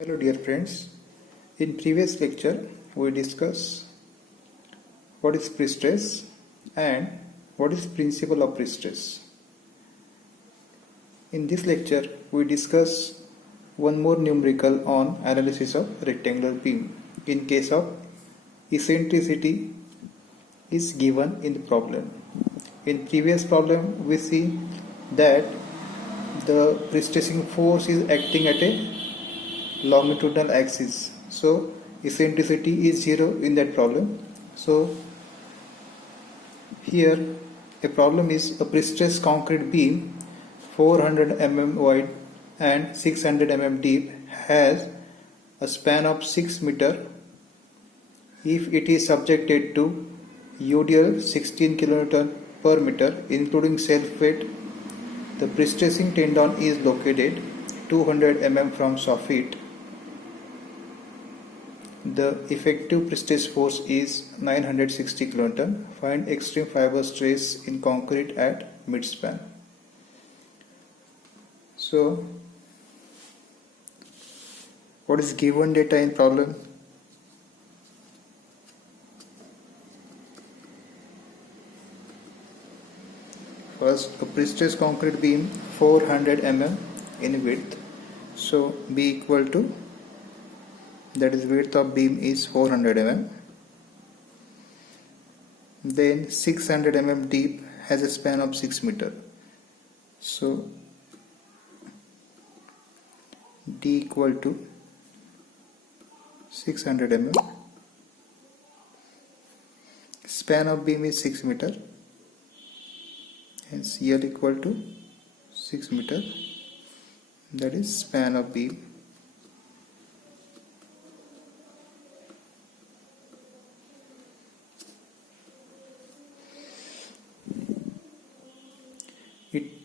Hello dear friends, in previous lecture we discussed what is prestress and what is principle of prestress. In this lecture we discuss one more numerical on analysis of rectangular beam in case of eccentricity is given in the problem. In previous problem we see that the prestressing force is acting at a longitudinal axis, so eccentricity is 0 in that problem. So here a problem is a prestressed concrete beam 400 mm wide and 600 mm deep has a span of 6 meter if it is subjected to UDL 16 kN per meter including self weight. The prestressing tendon is located 200 mm from soffit. The effective prestress force is 960 kN. Find extreme fiber stress in concrete at midspan. So, what is given data in problem? First, a prestressed concrete beam 400 mm in width. So, B equal to, that is width of beam is 400 mm. Then 600 mm deep has a span of 6 meter. So D equal to 600 mm. Span of beam is 6 meter. Hence L equal to 6 meter. That is span of beam.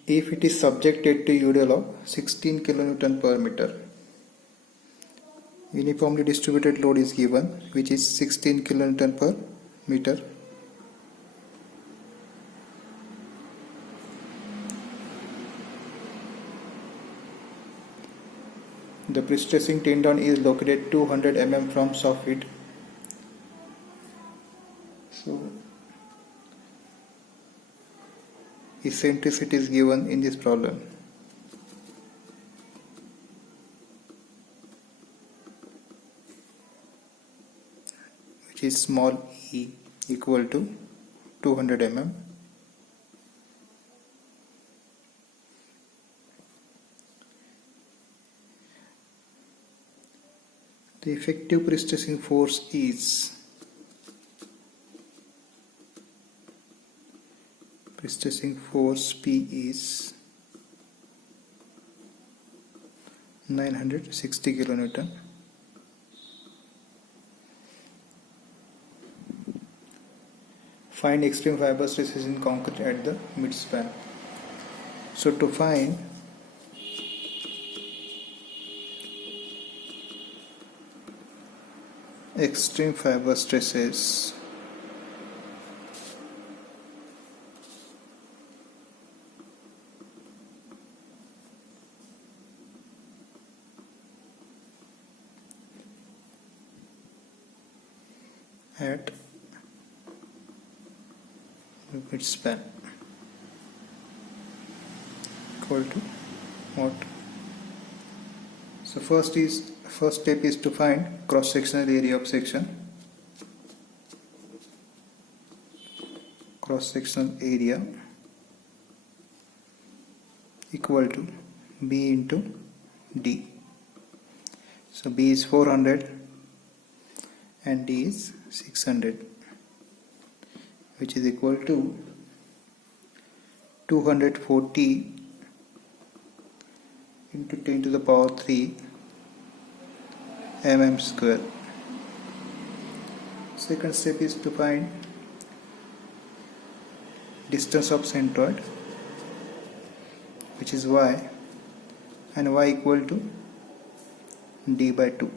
If it is subjected to UDL of 16 kN per meter, uniformly distributed load is given, which is 16 kN per meter. The prestressing tendon is located 200 mm from soffit. So eccentricity is given in this problem. Which is small e equal to 200 mm. The effective prestressing force is prestressing force P is 960 kN. Find extreme fiber stresses in concrete at the midspan. So to find extreme fiber stresses, at midspan equal to what? So first step is to find cross-sectional area of section. Cross-sectional area equal to B into D. So B is 400 and D is 600, which is equal to 240 into 10 to the power 3 mm square. Second step is to find distance of centroid, which is y, and y equal to d by 2,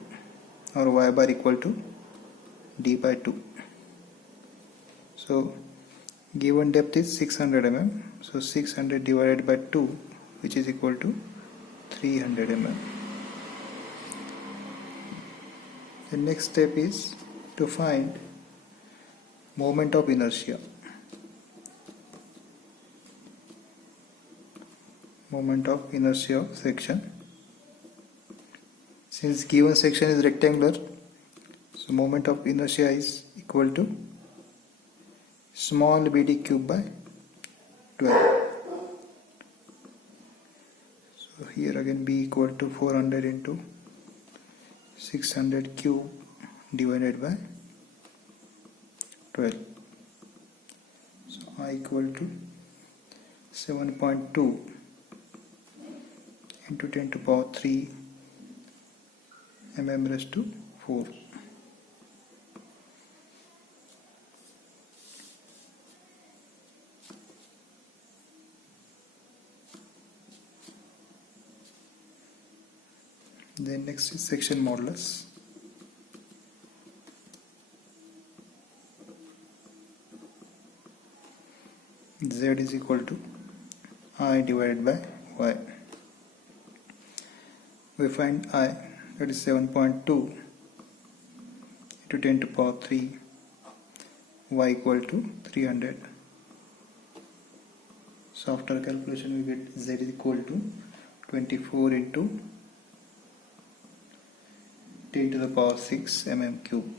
or y bar equal to d by 2. So given depth is 600 mm, so 600 divided by 2, which is equal to 300 mm. The next step is to find moment of inertia. Moment of inertia of section. Since given section is rectangular, so moment of inertia is equal to small bd cube by 12. So here again b equal to 400 into 600 cube divided by 12. So I equal to 7.2 into 10 to power 3 mm raised to 4. Then next is section modulus. Z is equal to I divided by Y. We find I, that is 7.2 into 10 to power 3, Y equal to 300. So after calculation we get Z is equal to 24 into 10 to the power 6 mm cube.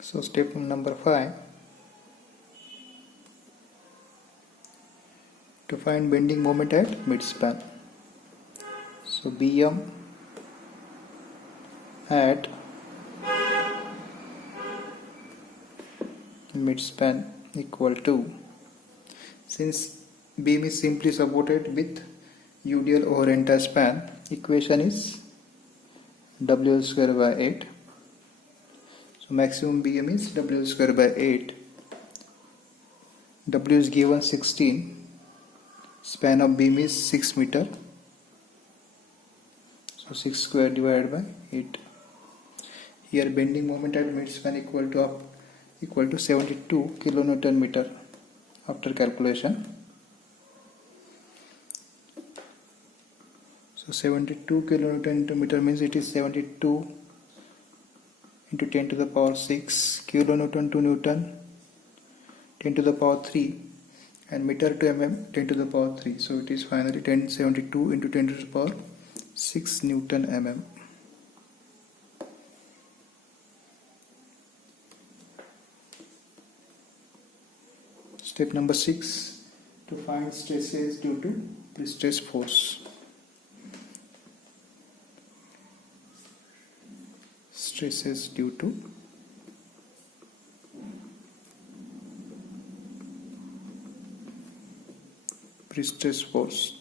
So step number 5, to find bending moment at midspan. So Bm at midspan equal to, since beam is simply supported with UDL over entire span, equation is WL square by 8. So maximum BM is WL square by 8. W is given 16. Span of beam is 6 meter. So 6 square divided by 8. Here bending moment at midspan equal to 72 kilonewton meter after calculation. So 72 kilonewton meter means it is 72 into 10 to the power 6 kilonewton to newton 10 to the power 3 and meter to mm 10 to the power 3. So it is finally 1072 into 10 to the power 6 Newton mm. Step number 6, to find stresses due to prestressed force. Stresses due to prestressed force.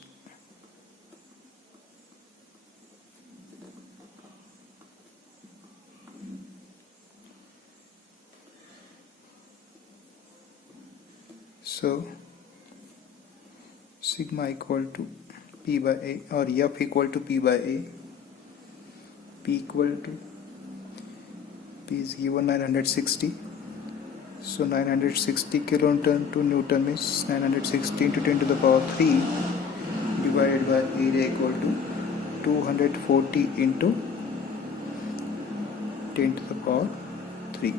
So sigma equal to P by A, or F equal to P by A. P equal to, P is given 960. So 960 kilonewton to Newton means 960 into 10 to the power 3 divided by area equal to 240 into 10 to the power 3.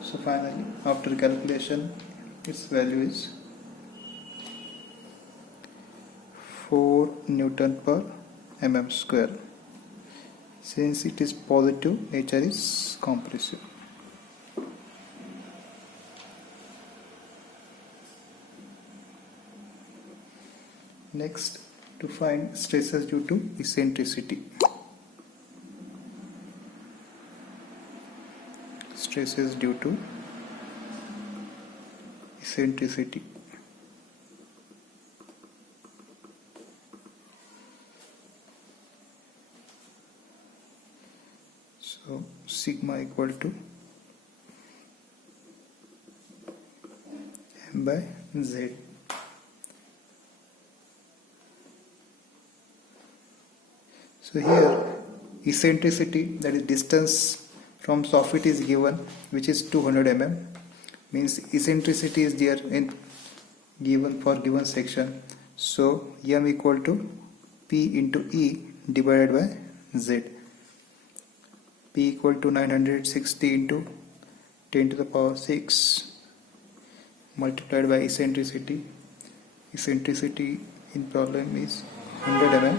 So finally after calculation its value is 4 Newton per mm square. Since it is positive, nature is compressive. Next, to find stresses due to eccentricity. Stresses due to eccentricity. So sigma equal to m by z. So here eccentricity, that is distance from soffit is given, which is 200 mm, means eccentricity is there in given for given section. So m equal to p into e divided by z. P equal to 960 into 10 to the power 6 multiplied by eccentricity. Eccentricity in problem is 100 mm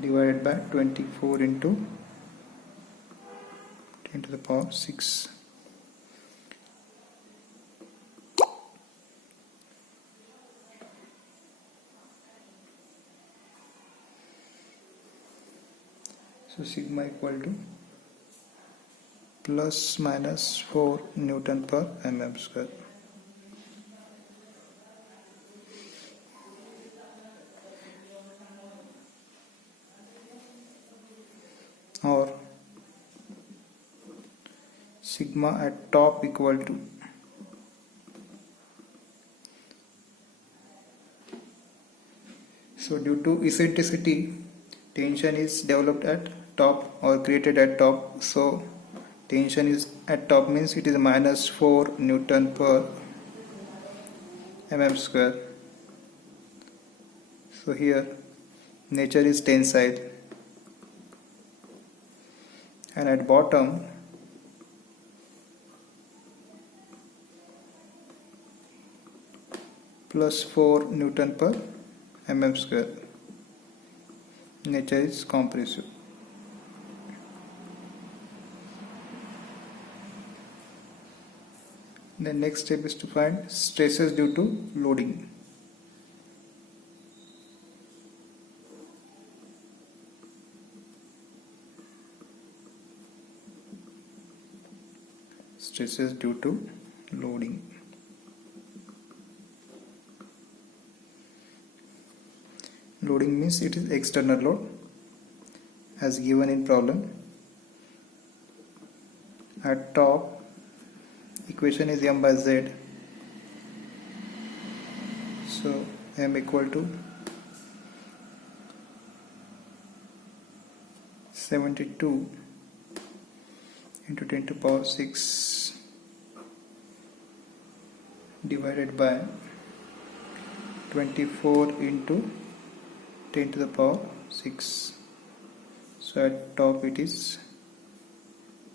divided by 24 into 10 to the power 6. So sigma equal to plus minus 4 Newton per mm square. Or sigma at top equal to so due to eccentricity, tension is developed at top or created at top. So tension is at top means it is minus 4 Newton per mm square. So here nature is tensile, and at bottom plus 4 Newton per mm square. Nature is compressive. The next step is to find stresses due to loading. Stresses due to loading. Loading means it is external load as given in problem. At top equation is m by z, so m equal to 72 into 10 to the power 6 divided by 24 into 10 to the power 6. So at top it is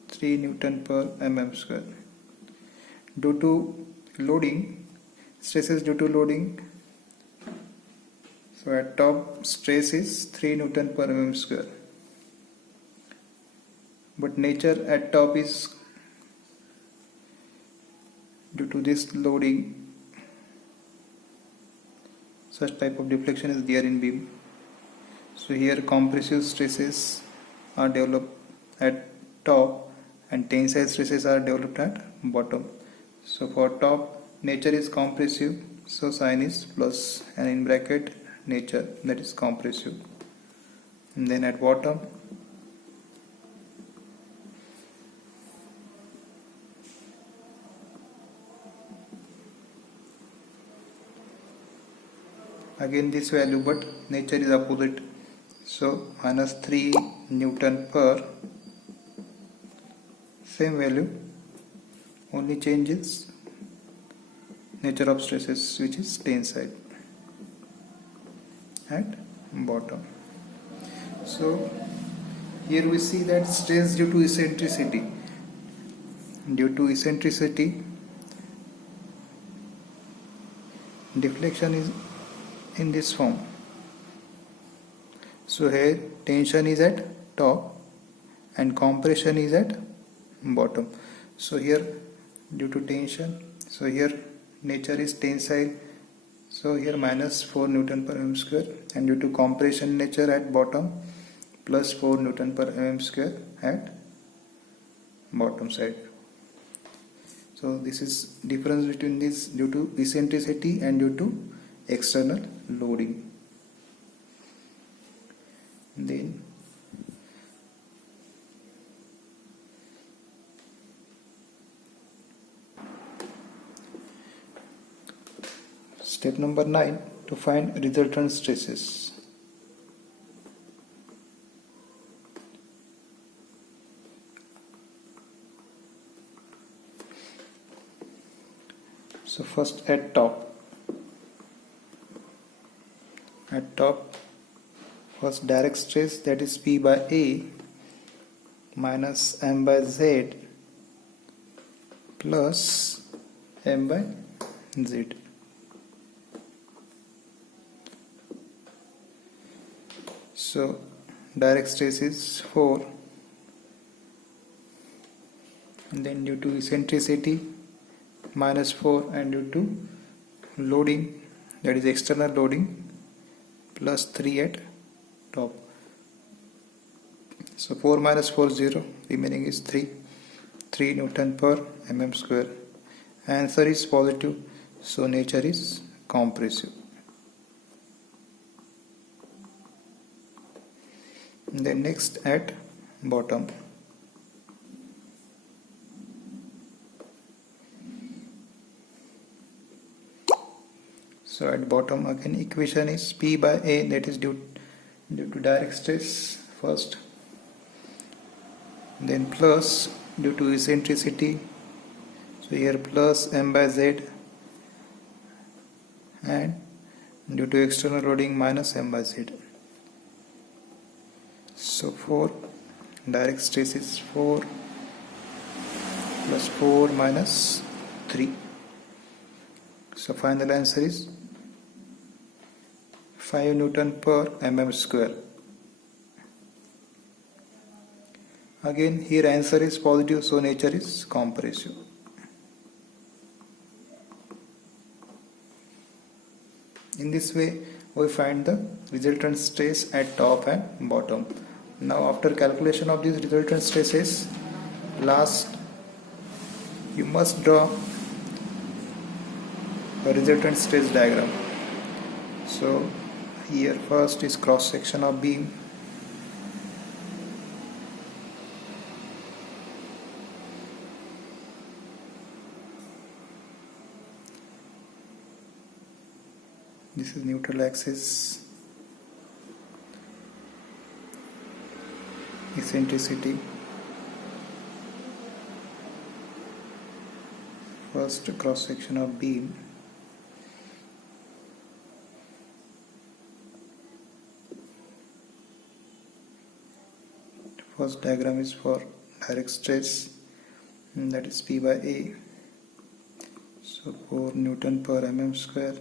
3 Newton per mm square. Due to loading, stresses due to loading, so at top stress is 3 Newton per mm square. But nature at top is due to this loading, such type of deflection is there in beam. So here compressive stresses are developed at top and tensile stresses are developed at bottom. So for top, nature is compressive, so sign is plus, and in bracket nature, that is compressive. And then at bottom again this value, but nature is opposite, so minus 3 Newton per, same value, only change is nature of stresses, which is tensile at bottom. So here we see that stress due to eccentricity. Due to eccentricity, deflection is in this form. So here tension is at top and compression is at bottom. So here due to tension, so here nature is tensile, so here minus 4 Newton per mm square, and due to compression nature at bottom plus 4 Newton per mm square at bottom side. So this is difference between this due to eccentricity and due to external loading. Then step number 9, to find resultant stresses. So first at top, first direct stress, that is P by A minus M by Z plus M by Z. So direct stress is 4, and then due to eccentricity minus 4, and due to loading, that is external loading, plus 3 at top. So 4 minus 4 0, remaining is 3 Newton per mm square. Answer is positive, so nature is compressive. Then next at bottom. So at bottom again equation is P by A, that is due to direct stress first, then plus due to eccentricity, so here plus M by Z, and due to external loading minus M by Z. So 4, direct stress is 4 plus 4 minus 3. So final answer is 5 Newton per mm square. Again here answer is positive, so nature is compressive. In this way we find the resultant stress at top and bottom. Now after calculation of these resultant stresses, last you must draw a resultant stress diagram. So here first is cross section of beam. This is neutral axis, eccentricity, first cross section of beam, first diagram is for direct stress, and that is P by A, so 4 Newton per mm square,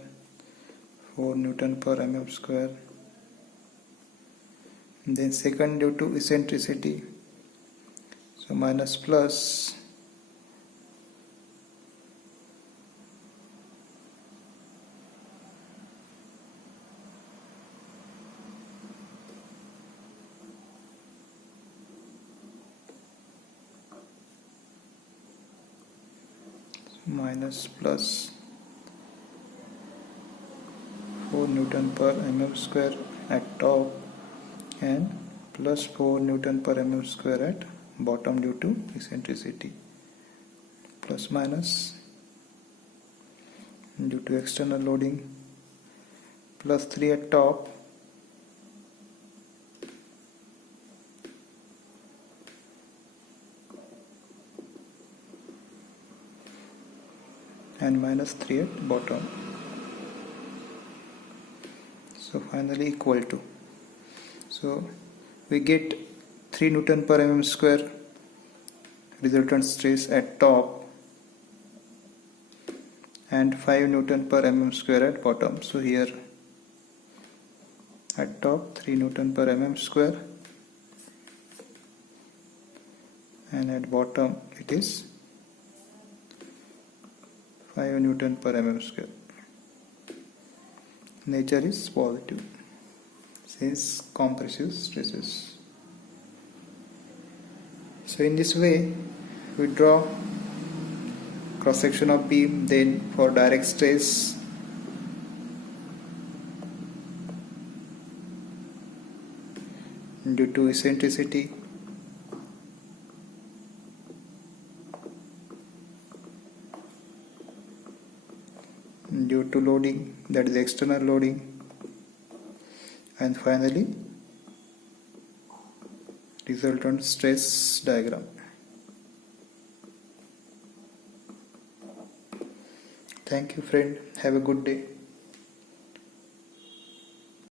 4 Newton per mm square. And then second due to eccentricity, so minus plus plus 4 Newton per mm square at top, and plus 4 Newton per mm square at bottom due to eccentricity, plus minus due to external loading, plus 3 at top, and minus 3 at bottom. So finally equal to, so we get 3 Newton per mm square resultant stress at top and 5 Newton per mm square at bottom. So here at top 3 Newton per mm square, and at bottom it is 5 Newton per mm square. Nature is positive since compressive stresses. So in this way we draw cross section of beam. Then for direct stress, due to eccentricity, due to loading, that is external loading, and finally resultant stress diagram. Thank you, friend. Have a good day.